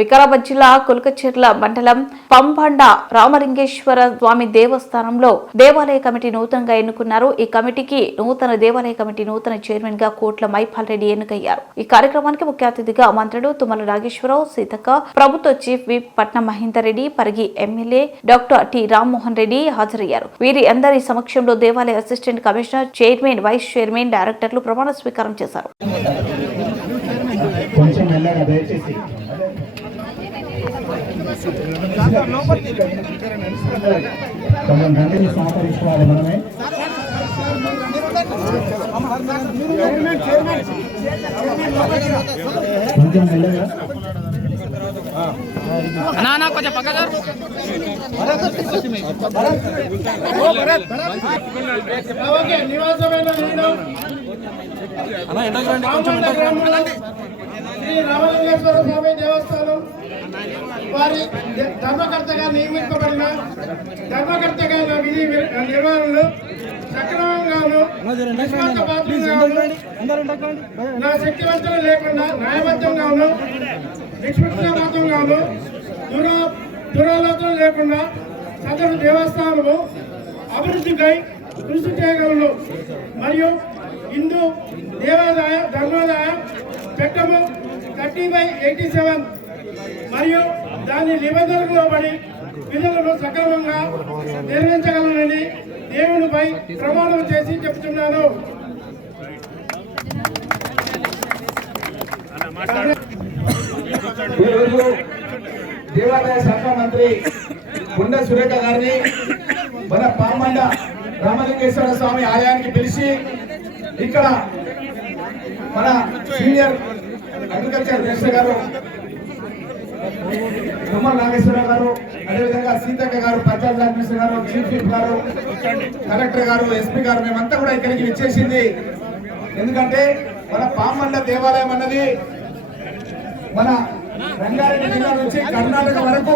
వికారాబాద్ జిల్లా కులకచెర్ల మండలం పంబండ రామలింగేశ్వర స్వామి దేవస్థానంలో దేవాలయ కమిటీ నూతనంగా ఎన్నుకున్నారు. ఈ కమిటీకి నూతన దేవాలయ కమిటీ నూతన చైర్మన్గా కోట్ల మైపాల్ రెడ్డి ఎన్నికయ్యారు. ఈ కార్యక్రమానికి ముఖ్య అతిథిగా మంత్రులు తుమ్మల నాగేశ్వరరావు సీతక్క ప్రభుత్వ chief whip Patnam Mahender Reddy Parigi MLA doctor T Rammohan Reddy హాజరయ్యారు. వీరి అందరి సమక్షంలో దేవాలయ assistant commissioner chairman vice chairman డైరెక్టర్లు ప్రమాణ స్వీకారం చేశారు. కొంచెం దయచేసి కొంచెం సహకరించుకోవాలి మనమే కొంచెం మెల్లగా అన్నా అన్నా కొంచెం పక్క సార్ శ్రీ రామలింగేశ్వర స్వామి దేవస్థానం వారి ధర్మకర్తగా నియమించబడిన ధర్మకర్తగా నా విధి నిర్వహణలు సక్రమంగాను నా శక్తివంతం లేకుండా న్యాయబద్ధంగాను నిష్పక్షపాతంగాను దురా దురాలోచన లేకుండా సదరు దేవస్థానము అభివృద్ధికై కృషి చేయగలను. మరియు హిందూ దేవాదాయ ధర్మాదాయ చట్టము థర్టీ బై ఎయిటీ సెవెన్. మరియు దాని నిబంధనలకు లోబడి విధులను సక్రమంగా నిర్వహించగలనని దేవునిపై ప్రమాణం చేసి చెప్తున్నాను. ఈరోజు దేవాదాయ శాఖ మంత్రి గుండె సురేఖ గారిని మన పామండ రామలింగేశ్వర స్వామి ఆలయానికి పిలిచి ఇక్కడ మన సీనియర్ అగ్రికల్చర్ మినిస్టర్ గారు తుమ్మల నాగేశ్వరరావు గారు అదేవిధంగా సీతక్క గారు పంచాయత్ అడ్మినిస్టర్ గారు చీఫ్ విప్ గారు కలెక్టర్ గారు ఎస్పీ గారు మేమంతా కూడా ఇక్కడికి విచ్చేసింది. ఎందుకంటే మన పామండ దేవాలయం అన్నది మన రంగారెడ్డి జిల్లా నుంచి కర్ణాటక వరకు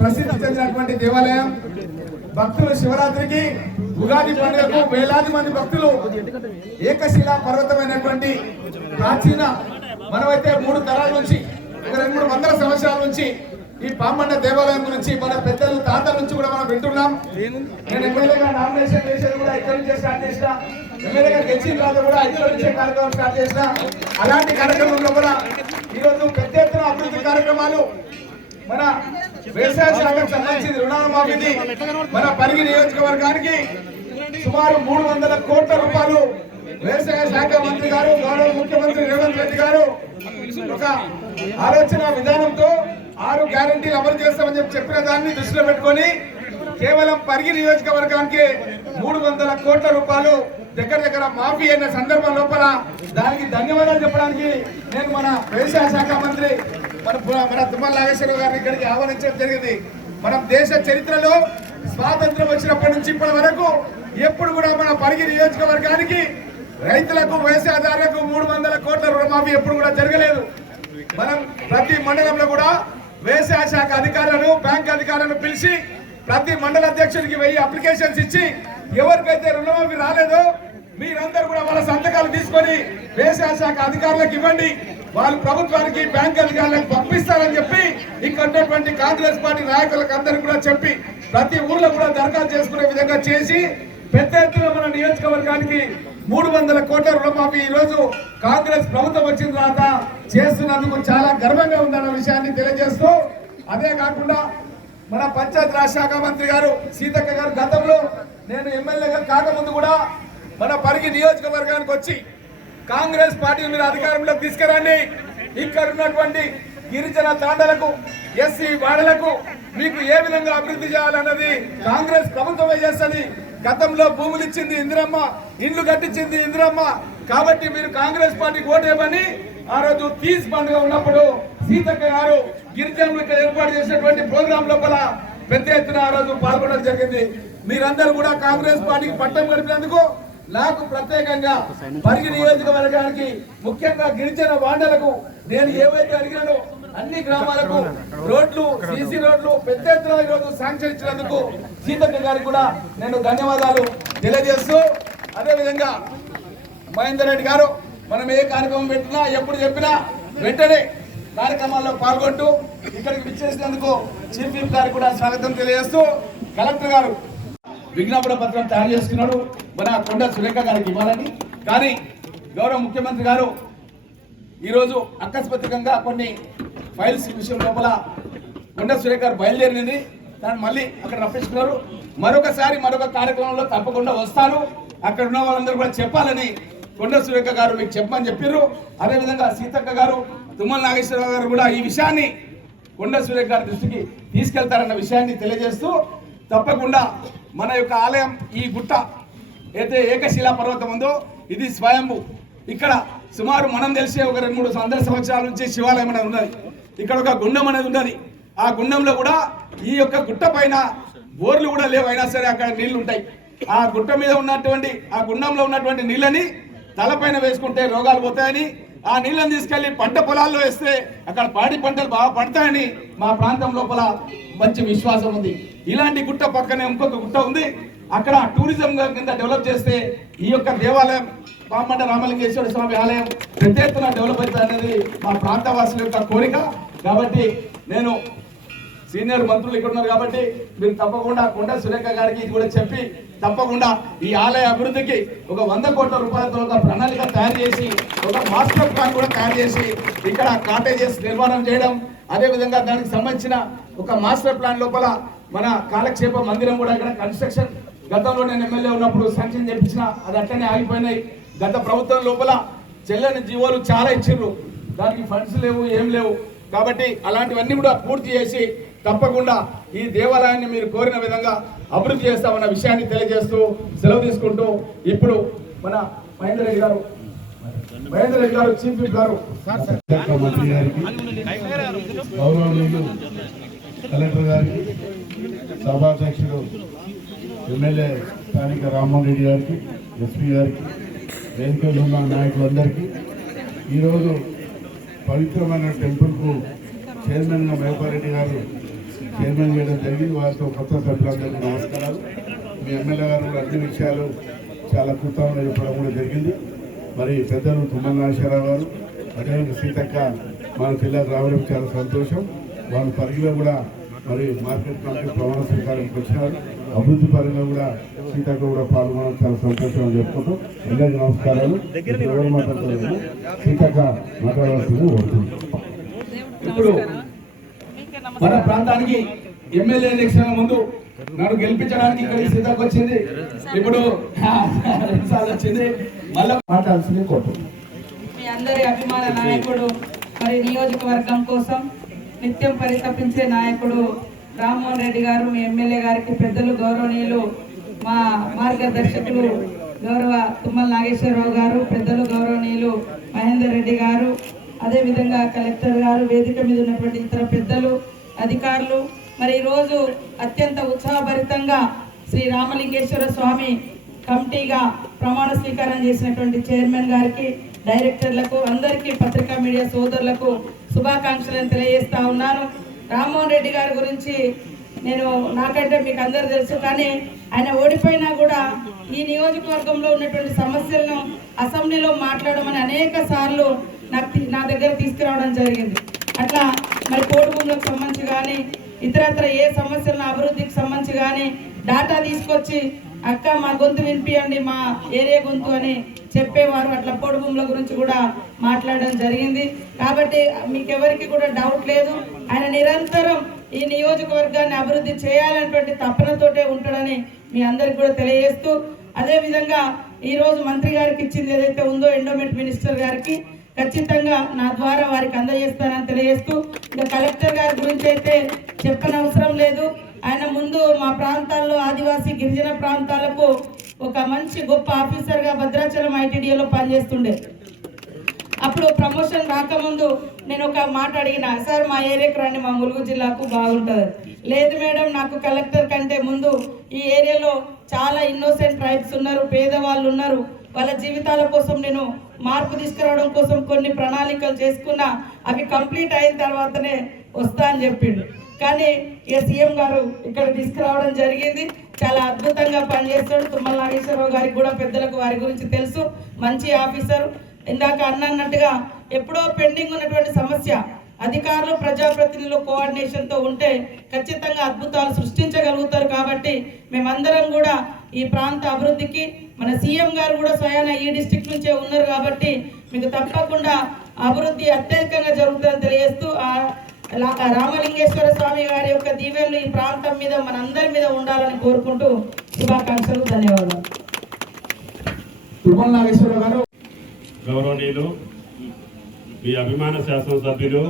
ప్రసిద్ధి చెందినటువంటి దేవాలయం. భక్తులు శివరాత్రికి ఉగాది పండుగకు వేలాది మంది భక్తులు ఏకశిలా పర్వతమైనటువంటి ప్రాచీన మనమైతే మూడు తరాల నుంచి ఒక రెండు మూడు వందల సంవత్సరాల నుంచి ఈ పామన్న దేవాలయం గురించి మన పెద్దలు తాతల నుంచి కూడా మనం వింటున్నాం. నేను ఎమ్మెల్యేగా నామినేషన్ చేసేది కూడా ఇక్కడ నుంచే స్టార్ట్ చేసిన. ఎమ్మెల్యేగా గెలిచిన తర్వాత కూడా ఇక్కడ నుంచే కార్యక్రమం స్టార్ట్ చేసిన. అలాంటి కార్యక్రమంలో కూడా ఈరోజు పెద్ద ఎత్తున అభివృద్ధి కార్యక్రమాలు మన వ్యవసాయ శాఖకు సంబంధించి రుణమాఫీని మన పరిగి నియోజకవర్గానికి సుమారు మూడు వందల కోట్ల రూపాయలు వ్యవసాయ శాఖ మంత్రి గారు గౌరవ ముఖ్యమంత్రి రేవంత్ రెడ్డి గారు ఒక ఆలోచన విధానంతో ఆరు గ్యారంటీలు అమలు చేస్తామని చెప్పి చెప్పిన దాన్ని దృష్టిలో పెట్టుకొని కేవలం పరిగి నియోజకవర్గానికి మూడు వందల కోట్ల రూపాయలు దగ్గర దగ్గర మాఫీ అయిన సందర్భం లోపల దానికి ధన్యవాదాలు చెప్పడానికి నేను మన వ్యవసాయ శాఖ మంత్రి మన మన తుమ్మల నాగేశ్వరరావు గారిని ఇక్కడికి ఆహ్వానించడం జరిగింది. మనం దేశ చరిత్రలో స్వాతంత్రం వచ్చినప్పటి నుంచి ఇప్పటి వరకు ఎప్పుడు కూడా మన పరిగి నియోజకవర్గానికి రైతులకు వ్యవసాయదారులకు మూడు వందల కోట్ల రుణమాఫీ ఎప్పుడు కూడా జరగలేదు. మనం ప్రతి మండలంలో కూడా వ్యవసాయ శాఖ అధికారులను బ్యాంక్ అధికారులను పిలిచి ప్రతి మండల అధ్యక్షుడికి వెయ్యి అప్లికేషన్స్ ఇచ్చి ఎవరికైతే రుణమాఫీ రాలేదో మీరందరూ కూడా వాళ్ళ సంతకాలు తీసుకొని వ్యవసాయ శాఖ అధికారులకు ఇవ్వండి. వాళ్ళు ప్రభుత్వానికి బ్యాంక్ అధికారులకు పంపిస్తారని చెప్పి ఇక్కడ కాంగ్రెస్ పార్టీ నాయకులకు అందరికి కూడా చెప్పి ప్రతి ఊర్లో కూడా దరఖాస్తు చేసుకునే విధంగా చేసి పెద్ద ఎత్తున మన నియోజకవర్గానికి మూడు వందల కోట్ల రుణమాఫీ ఈ రోజు కాంగ్రెస్ ప్రభుత్వం వచ్చిన తర్వాత చేస్తున్నందుకు చాలా గర్వంగా ఉందన్న విషయాన్ని తెలియజేస్తూ అదే కాకుండా మన పంచాయత్ రాజ్ శాఖ మంత్రి గారు సీతక్క గారు గతంలో నేను ఎమ్మెల్యేగా కాకముందు కూడా మన పరిగి నియోజకవర్గానికి వచ్చి కాంగ్రెస్ పార్టీ మీరు అధికారంలోకి తీసుకురండి. ఇక్కడ ఉన్నటువంటి గిరిజన తాండలకు ఎస్సీ వాడలకు మీకు ఏ విధంగా అభివృద్ధి చేయాలన్నది కాంగ్రెస్ ప్రభుత్వమే చేస్తుంది. గతంలో భూములు ఇచ్చింది ఇందిరమ్మ ఇండ్లు కట్టించింది ఇందిరమ్మ. కాబట్టి మీరు కాంగ్రెస్ పార్టీకి ఓటేమని ఆ రోజు తీజ్ పండుగ ఉన్నప్పుడు సీతక్క గారు గిరిజనులు ఇక్కడ ఏర్పాటు చేసినటువంటి ప్రోగ్రాం లోపల పెద్ద ఎత్తున ఆ రోజు పాల్గొనడం జరిగింది. మీరందరూ కూడా కాంగ్రెస్ పార్టీకి పట్టం గడిపినందుకు నాకు ప్రత్యేకంగా పరిగి నియోజకవర్గానికి ముఖ్యంగా గిరిజన వాండలకు నేను ఏవైతే అడిగానో అన్ని గ్రామాలకు రోడ్లు సీసీ రోడ్లు పెద్ద ఎత్తున ఈరోజు శాంక్షన్ ఇచ్చినందుకు సీతక్క గారికి కూడా నేను ధన్యవాదాలు తెలియజేస్తూ అదేవిధంగా మహేందర్ రెడ్డి గారు మనం ఏ కార్యక్రమం పెట్టినా ఎప్పుడు చెప్పినా వెంటనే కార్యక్రమాల్లో పాల్గొంటూ ఇక్కడికి విచ్చేసినందుకు చీఫ్ విప్ గారికి కూడా స్వాగతం తెలియజేస్తూ కలెక్టర్ గారు విజ్ఞాపన పత్రం తయారు చేసుకున్నాడు. మన కొండ సురేఖ గారికి ఇవ్వాలని. కానీ గౌరవ ముఖ్యమంత్రి గారు ఈరోజు అకస్మాత్తుకంగా కొన్ని ఫైల్స్ విషయం లోపల కొండ సురేఖ గారు బయలుదేరినది. దాన్ని మళ్ళీ అక్కడ రప్పించుకున్నారు. మరొకసారి మరొక కార్యక్రమంలో తప్పకుండా వస్తాను. అక్కడ ఉన్న వాళ్ళందరూ కూడా చెప్పాలని కొండ సురేఖ గారు మీకు చెప్పమని చెప్పారు అదేవిధంగా సీతక్క గారు తుమ్మల నాగేశ్వరరావు గారు కూడా ఈ విషయాన్ని కొండ సురేఖ గారి దృష్టికి తీసుకెళ్తారన్న విషయాన్ని తెలియజేస్తూ తప్పకుండా మన యొక్క ఆలయం ఈ గుట్ట అయితే ఏకశిలా పర్వతం ఉందో ఇది స్వయంభు. ఇక్కడ సుమారు మనం తెలిసే ఒక రెండు మూడు వందల సంవత్సరాల నుంచి శివాలయం అనేది ఉన్నది. ఇక్కడ ఒక గుండం అనేది ఉన్నది. ఆ గుండంలో కూడా ఈ యొక్క గుట్ట పైన బోర్లు కూడా లేవు అయినా సరే అక్కడ నీళ్ళు ఉంటాయి ఆ గుట్ట మీద ఉన్నటువంటి ఆ గుండంలో ఉన్నటువంటి నీళ్ళని తలపైన వేసుకుంటే రోగాలు పోతాయని ఆ నీళ్ళని తీసుకెళ్ళి పంట పొలాల్లో వేస్తే అక్కడ పాడి పంటలు బాగా పడతాయని మా ప్రాంతం లోపల మంచి విశ్వాసం ఉంది. ఇలాంటి గుట్ట పక్కనే ఇంకొక గుట్ట ఉంది. అక్కడ టూరిజం కింద డెవలప్ చేస్తే ఈ యొక్క దేవాలయం పామండ రామలింగేశ్వర స్వామి ఆలయం పెద్ద ఎత్తున డెవలప్ అవుతుంది అనేది మా ప్రాంతవాసుల యొక్క కోరిక. కాబట్టి నేను సీనియర్ మంత్రులు ఇక్కడ ఉన్నారు కాబట్టి మీరు తప్పకుండా కొండ సురేఖ గారికి ఇది కూడా చెప్పి తప్పకుండా ఈ ఆలయ అభివృద్ధికి ఒక వంద కోట్ల రూపాయలతో ఒక ప్రణాళిక తయారు చేసి ఒక మాస్టర్ ప్లాన్ కూడా తయారు చేసి ఇక్కడ కాటేజెస్ నిర్మాణం చేయడం అదే విధంగా దానికి సంబంధించిన ఒక మాస్టర్ ప్లాన్ లోపల మన కాలక్షేప మందిరం కూడా ఇక్కడ కన్స్ట్రక్షన్ గతంలో నేను ఎమ్మెల్యే ఉన్నప్పుడు శాంక్షన్ చేపించిన అది అట్లనే ఆగిపోయినాయి. గత ప్రభుత్వం లోపల చెల్లని జీవోలు చాలా ఇచ్చిర్రు దానికి ఫండ్స్ లేవు ఏం లేవు. కాబట్టి అలాంటివన్నీ కూడా పూర్తి చేసి తప్పకుండా ఈ దేవాలయాన్ని మీరు కోరిన విధంగా అభివృద్ధి చేస్తామన్న విషయాన్ని తెలియజేస్తూ సెలవు తీసుకుంటూ ఇప్పుడు మన మహేందర్ రెడ్డి గారు మహేందర్ రెడ్డి గారు చీఫ్ విప్ గారు. గౌరవనీయులు కలెక్టర్ గారికి సభాధ్యక్షుడు ఎమ్మెల్యే స్థానిక రామ్మోహన్ రెడ్డి గారికి ఎస్పీ గారికి వేదికలు ఉన్న నాయకులందరికీ ఈరోజు పవిత్రమైన టెంపుల్కు చైర్మన్గా మేపారెడ్డి గారు చైర్మన్ చేయడం జరిగింది. వారితో కొత్త సభ్యులందరికీ నమస్కారాలు. మీ ఎమ్మెల్యే గారు అన్ని విషయాలు చాలా కృతంగా చెప్పడం కూడా జరిగింది. మరి పెద్దలు తుమ్మల నాగేశ్వరరావు గారు అదేవిధంగా సీతక్క మన పిల్లలు రావడం చాలా సంతోషం. వాళ్ళ పరిధిలో కూడా మరి మార్కెట్ కమిటీ ప్రమాణ స్వీకారానికి వచ్చినారు. అభివృద్ధి పరంగా కూడా సీతక్క కూడా పాల్గొనడం చాలా సంతోషం అని చెప్పుకుంటూ అందరికీ నమస్కారాలు. ఎవరు మాట్లాడుతున్నారు? సీతక్క మాట్లాడాల్సింది కోరుతుంది ఇప్పుడు మన ప్రాంతానికి ఎమ్మెల్యే ఎలక్షన్ ముందు నన్ను గెలిపించడానికి ఇక్కడ సీతకు వచ్చింది. ఇప్పుడు వచ్చింది. మళ్ళీ మాట్లాడాల్సింది కోరుతుంది మీ అందరి అభిమాన నాయకుడు మరి నియోజకవర్గం కోసం నిత్యం పరితపించే నాయకుడు రామ్మోహన్ రెడ్డి గారు మీ ఎమ్మెల్యే గారికి పెద్దలు గౌరవనీయులు మా మార్గదర్శకులు గౌరవ తుమ్మల నాగేశ్వరరావు గారు పెద్దలు గౌరవనీయులు మహేందర్ రెడ్డి గారు అదేవిధంగా కలెక్టర్ గారు వేదిక మీద ఉన్నటువంటి ఇతర పెద్దలు అధికారులు. మరి ఈరోజు అత్యంత ఉత్సాహభరితంగా శ్రీ రామలింగేశ్వర స్వామి కమిటీగా ప్రమాణ స్వీకారం చేసినటువంటి చైర్మన్ గారికి డైరెక్టర్లకు అందరికీ పత్రికా మీడియా సోదరులకు శుభాకాంక్షలను తెలియజేస్తా ఉన్నాను. రామ్మోహన్ రెడ్డి గారి గురించి నేను నాకంటే మీకు అందరు తెలుసు కానీ ఆయన ఓడిపోయినా కూడా ఈ నియోజకవర్గంలో ఉన్నటువంటి సమస్యలను అసెంబ్లీలో మాట్లాడమని అనేక సార్లు నాకు నా దగ్గర తీసుకురావడం జరిగింది. అట్లా మరి కోడిగుండ్లకు సంబంధించి కానీ ఇతరత్ర ఏ సమస్యలను అభివృద్ధికి సంబంధించి కానీ డాటా తీసుకొచ్చి అక్క మా గొంతు వినిపియండి మా ఏరియా గొంతు అని చెప్పేవారు అట్లా పొడి భూముల గురించి కూడా మాట్లాడడం జరిగింది. కాబట్టి మీకెవరికి కూడా డౌట్ లేదు. ఆయన నిరంతరం ఈ నియోజకవర్గాన్ని అభివృద్ధి చేయాలనేటువంటి తపనతోటే ఉంటాడని మీ అందరికి కూడా తెలియజేస్తూ అదేవిధంగా ఈరోజు మంత్రి గారికి ఇచ్చింది ఏదైతే ఉందో ఎండోమెంట్ మినిస్టర్ గారికి ఖచ్చితంగా నా ద్వారా వారికి అందజేస్తానని తెలియజేస్తూ ఇంకా కలెక్టర్ గారి గురించి అయితే చెప్పనవసరం లేదు. ఆయన ముందు మా ప్రాంతాల్లో ఆదివాసీ గిరిజన ప్రాంతాలకు ఒక మంచి గొప్ప ఆఫీసర్గా భద్రాచలం ఐటీడీఏలో పనిచేస్తుండే. అప్పుడు ప్రమోషన్ రాకముందు నేను ఒక మాట అడిగిన సార్ మా ఏరియాకి రండి మా ములుగు జిల్లాకు బాగుంటుంది. లేదు మేడం నాకు కలెక్టర్ కంటే ముందు ఈ ఏరియాలో చాలా ఇన్నోసెంట్ రైట్స్ ఉన్నారు పేదవాళ్ళు ఉన్నారు. వాళ్ళ జీవితాల కోసం నేను మార్పు తీసుకురావడం కోసం కొన్ని ప్రణాళికలు చేసుకున్నా అవి కంప్లీట్ అయిన తర్వాతనే వస్తా అని చెప్పిండు. కానీ ఇక సీఎం గారు ఇక్కడ తీసుకురావడం జరిగింది. చాలా అద్భుతంగా పనిచేస్తాడు. తుమ్మల నాగేశ్వరరావు గారికి కూడా పెద్దలకు వారి గురించి తెలుసు. మంచి ఆఫీసర్. ఇందాక అన్నట్టుగా ఎప్పుడో పెండింగ్ ఉన్నటువంటి సమస్య అధికారులు ప్రజాప్రతినిధులు కోఆర్డినేషన్తో ఉంటే ఖచ్చితంగా అద్భుతాలు సృష్టించగలుగుతారు కాబట్టి మేమందరం కూడా ఈ ప్రాంత అభివృద్ధికి మన సీఎం గారు కూడా స్వయాన ఈ డిస్టిక్ నుంచే ఉన్నారు కాబట్టి మీకు తప్పకుండా అభివృద్ధి అత్యధికంగా జరుగుతుందని తెలియజేస్తూ రామలింగేశ్వర స్వామి గారి యొక్క దీవెనలు ఈ ప్రాంతం మీద మనందరి మీద ఉండాలని కోరుకుంటూ శుభాకాంక్షలు ధన్యవాదాలు. గారు. గౌరవనీయులు మీ అభిమాన శాసనసభ్యులు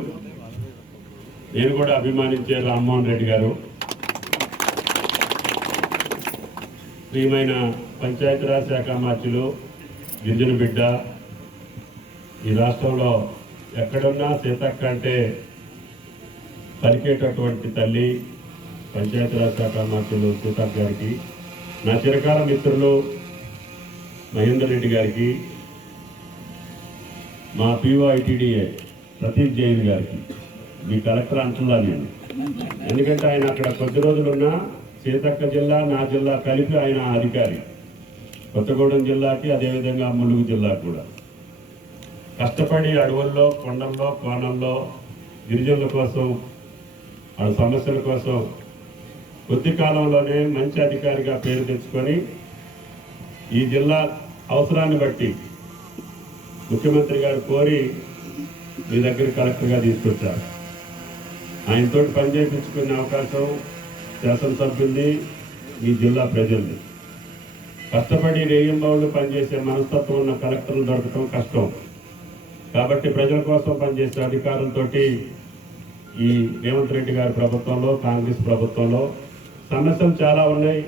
నేను కూడా అభిమానించే రామ్మోహన్ రెడ్డి గారు ప్రియమైన పంచాయతీరాజ్ శాఖ మార్చులు గిరిజన బిడ్డ ఈ రాష్ట్రంలో ఎక్కడున్నా సీతక్క అంటే పలికేటటువంటి తల్లి పంచాయతీరాజ్ శాఖ మంత్రులు సీతక్క గారికి నా చిరకాల మిత్రులు మహేందర్ రెడ్డి గారికి మా పిఓ ఐటీడీఏ ప్రతీక్ జైన్ గారికి మీ కలెక్టర్ అంటున్నా నేను. ఎందుకంటే ఆయన అక్కడ కొద్ది రోజులున్నా సీతక్క జిల్లా నా జిల్లా కలిపి ఆయన అధికారి. కొత్తగూడెం జిల్లాకి అదేవిధంగా ములుగు జిల్లా కూడా. కష్టపడి అడవుల్లో కొండల్లో కోణంలో గిరిజనుల కోసం ఆ సమస్యల కోసం కొద్ది కాలంలోనే మంచి అధికారిగా పేరు తెచ్చుకొని ఈ జిల్లా అవసరాన్ని బట్టి ముఖ్యమంత్రి గారు కోరి మీ దగ్గర కలెక్టర్గా తీసుకొచ్చారు. ఆయనతో పనిచేయించుకునే అవకాశం శాసనసభ్యుల్ని ఈ జిల్లా ప్రజల్ని కష్టపడి రేయంబావులు పనిచేసే మనస్తత్వం ఉన్న కలెక్టర్లు దొరకటం కష్టం. కాబట్టి ప్రజల కోసం పనిచేసే అధికారులతోటి ఈ రేవంత్ రెడ్డి గారి ప్రభుత్వంలో కాంగ్రెస్ ప్రభుత్వంలో సమస్యలు చాలా ఉన్నాయి.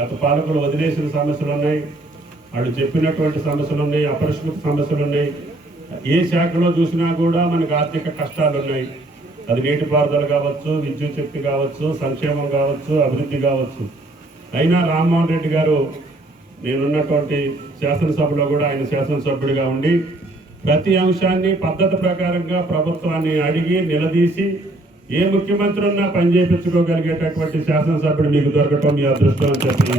గత పాలకులు వదిలేసిన సమస్యలు ఉన్నాయి. వాళ్ళు చెప్పినటువంటి సమస్యలు ఉన్నాయి అపరిష్కృత సమస్యలు ఉన్నాయి. ఏ శాఖలో చూసినా కూడా మనకు ఆర్థిక కష్టాలు ఉన్నాయి. అది నీటిపారుదల కావచ్చు విద్యుత్ శక్తి కావచ్చు సంక్షేమం కావచ్చు అభివృద్ధి కావచ్చు. అయినా రామ్మోహన్ రెడ్డి గారు నేనున్నటువంటి శాసనసభలో కూడా ఆయన శాసనసభ్యుడిగా ఉండి ప్రతి అంశాన్ని పద్ధతి ప్రకారంగా ప్రభుత్వాన్ని అడిగి నిలదీసి ఏ ముఖ్యమంత్రి ఉన్నా పని చేయించుకోగలిగేటటువంటి శాసనసభ్యుడు మీకు దొరకటం మీ అదృష్టం అని చెప్పి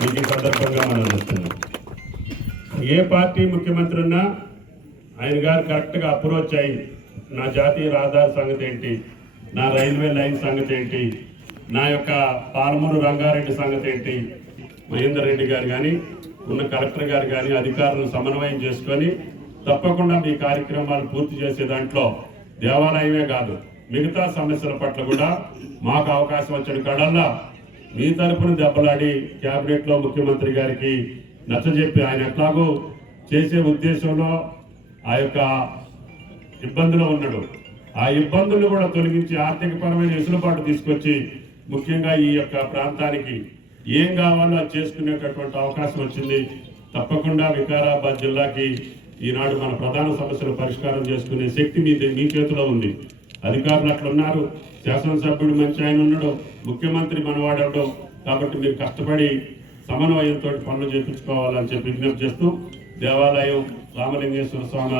మీకు ఈ సందర్భంగా మనం చెప్తున్నాం. ఏ పార్టీ ముఖ్యమంత్రి ఉన్నా ఆయన గారు కరెక్ట్గా అప్రోచ్ అయ్యి నా జాతీయ రహదారి సంగతి ఏంటి? నా రైల్వే లైన్ సంగతి ఏంటి? నా యొక్క పాలమూరు రంగారెడ్డి సంగతి ఏంటి? మహేందర్ రెడ్డి గారు కానీ ఉన్న కలెక్టర్ గారు కానీ అధికారులను సమన్వయం చేసుకొని తప్పకుండా మీ కార్యక్రమాలు పూర్తి చేసే దాంట్లో దేవాలయమే కాదు మిగతా సమస్యల పట్ల కూడా మాకు అవకాశం వచ్చిన కడల్లా మీ తరపున దెబ్బలాడి క్యాబినెట్లో ముఖ్యమంత్రి గారికి నచ్చజెప్పి ఆయన ఎట్లాగో చేసే ఉద్దేశంలో ఆ యొక్క ఇబ్బందిలో ఉన్నాడు. ఆ ఇబ్బందులు కూడా తొలగించి ఆర్థిక పరమైన వెసులుబాటు తీసుకొచ్చి ముఖ్యంగా ఈ యొక్క ప్రాంతానికి ఏం కావాలో అది చేసుకునేటటువంటి అవకాశం వచ్చింది. తప్పకుండా వికారాబాద్ జిల్లాకి ఈనాడు మన ప్రధాన సమస్యలు పరిష్కారం చేసుకునే శక్తి మీ మీ చేతిలో ఉంది. అధికారులు అట్లున్నారు శాసనసభ్యుడు మంచి ఆయన ఉన్నాడు ముఖ్యమంత్రి మనవాడాడు కాబట్టి మీరు కష్టపడి సమన్వయంతో పనులు చేపించుకోవాలని చెప్పి విజ్ఞప్తి చేస్తూ దేవాలయం రామలింగేశ్వర స్వామి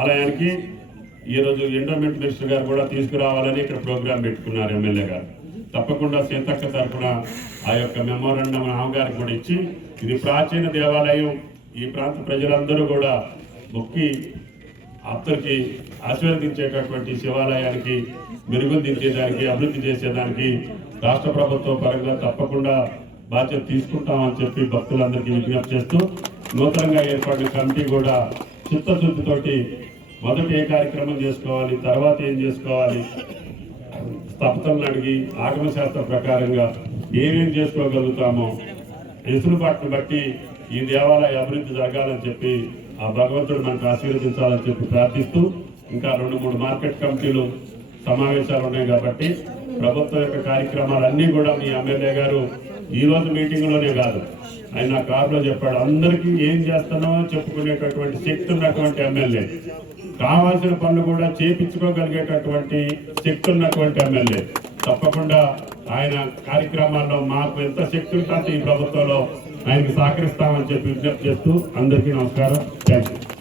ఆలయానికి ఈరోజు ఎండోమెంట్ మినిస్టర్ గారు కూడా తీసుకురావాలని ఇక్కడ ప్రోగ్రాం పెట్టుకున్నారు ఎమ్మెల్యే గారు. తప్పకుండా సీతక్క తరఫున ఆ యొక్క మెమోరాండం ఆమె గారికి కూడా ఇచ్చి ఇది ప్రాచీన దేవాలయం ఈ ప్రాంత ప్రజలందరూ కూడా మొక్కి అత్తరికి ఆశీర్వదించేటటువంటి శివాలయానికి మెరుగుదించేదానికి అభివృద్ధి చేసేదానికి రాష్ట్ర ప్రభుత్వం పరంగా తప్పకుండా బాధ్యత తీసుకుంటామని చెప్పి భక్తులందరికీ విజ్ఞప్తి చేస్తూ నూతనంగా ఏర్పడిన కమిటీ కూడా చిత్తశుద్ధితోటి మొదట ఏ కార్యక్రమం చేసుకోవాలి తర్వాత ఏం చేసుకోవాలి స్థపతలను అడిగి ఆగమశాస్త్ర ప్రకారంగా ఏమేం చేసుకోగలుగుతామో ఎసులుబాటును బట్టి ఈ దేవాలయ అభివృద్ధి జరగాలని చెప్పి ఆ భగవంతుడు మనకు ఆశీర్వదించాలని చెప్పి ప్రార్థిస్తూ ఇంకా రెండు మూడు మార్కెట్ కమిటీలు సమావేశాలు ఉన్నాయి కాబట్టి ప్రభుత్వం యొక్క కార్యక్రమాలన్నీ కూడా మీ ఎమ్మెల్యే గారు ఈ రోజు మీటింగ్లోనే కాదు. ఆయన నా కారులో చెప్పాడు అందరికీ ఏం చేస్తున్నామో చెప్పుకునేటటువంటి శక్తి ఉన్నటువంటి ఎమ్మెల్యే. కావాల్సిన పనులు కూడా చేపించుకోగలిగేటటువంటి శక్తి ఉన్నటువంటి ఎమ్మెల్యే. తప్పకుండా ఆయన కార్యక్రమాల్లో మాకు ఎంత శక్తి ఉంటుందో ఈ ప్రభుత్వంలో ఆయనకి సహకరిస్తామని చెప్పి విజ్ఞప్తి చేస్తూ అందరికీ నమస్కారం. Thank you